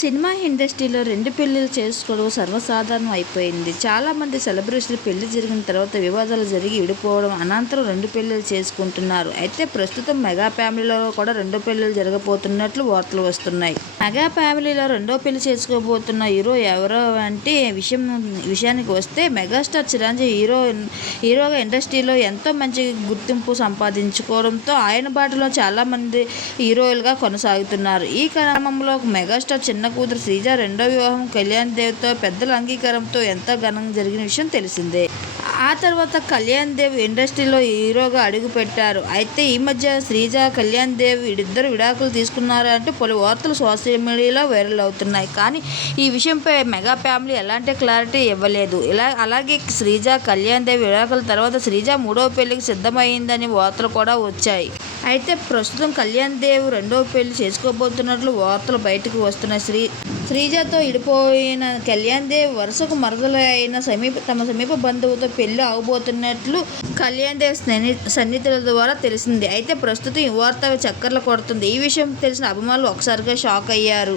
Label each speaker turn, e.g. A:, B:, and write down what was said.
A: Cinema ఇండస్ట్రీలో రెండు పెళ్ళిళ్ళు చేసుకోవడం సర్వసాధారణం అయిపోయింది. చాలామంది సెలబ్రిటీలు పెళ్ళి జరిగిన తర్వాత వివాదాలు జరిగి విడిపోవడం అనంతరం రెండు పెళ్ళిళ్ళు చేసుకుంటున్నారు. అయితే ప్రస్తుతం మెగా ఫ్యామిలీలో కూడా రెండో పెళ్ళిళ్ళు జరగబోతున్నట్లు వార్తలు వస్తున్నాయి. మెగా ఫ్యామిలీలో రెండో పెళ్ళి చేసుకోబోతున్న హీరో ఎవరో అంటే విషయం విషయానికి వస్తే మెగాస్టార్ చిరంజీవి హీరో హీరోగా ఇండస్ట్రీలో ఎంతో మంచి గుర్తింపు సంపాదించుకోవడంతో ఆయన బాటలో చాలామంది హీరోలుగా కొనసాగుతున్నారు. ఈ క్రమంలో మెగాస్టార్ చిన్న కూతురు శ్రీజ రెండో వివాహం కళ్యాణ్ దేవ్తో పెద్దల అంగీకారంతో ఎంతో ఘనంగా జరిగిన విషయం తెలిసిందే. ఆ తర్వాత కళ్యాణ్ దేవ్ ఇండస్ట్రీలో హీరోగా అడుగుపెట్టారు. అయితే ఈ మధ్య శ్రీజ, కళ్యాణ్ దేవ్ వీడిద్దరు విడాకులు తీసుకున్నారంటూ పలు వార్తలు సోషల్ మీడియాలో వైరల్ అవుతున్నాయి. కానీ ఈ విషయంపై మెగా ఫ్యామిలీ ఎలాంటి క్లారిటీ ఇవ్వలేదు. ఇలా అలాగే శ్రీజ, కళ్యాణ్ దేవ్ విడాకుల తర్వాత శ్రీజ మూడో పెళ్ళికి సిద్ధమైందనే వార్తలు కూడా వచ్చాయి. అయితే ప్రస్తుతం కళ్యాణ్ దేవ్ రెండో పెళ్ళి చేసుకోబోతున్నట్లు వార్తలు బయటకు వస్తున్నాయి. శ్రీ శ్రీజతో విడిపోయిన కళ్యాణ్ దేవ్ వరుసకు మరదలు అయిన సమీప తమ సమీప బంధువుతో పెళ్ళి అవబోతున్నట్లు కళ్యాణ్ దేవ్ సన్ని సన్నిహితుల ద్వారా తెలిసింది. అయితే ప్రస్తుతం ఈ వార్త చక్కర్లు కొడుతుంది. ఈ విషయం తెలిసిన అభిమానులు ఒకసారిగా షాక్ అయ్యారు.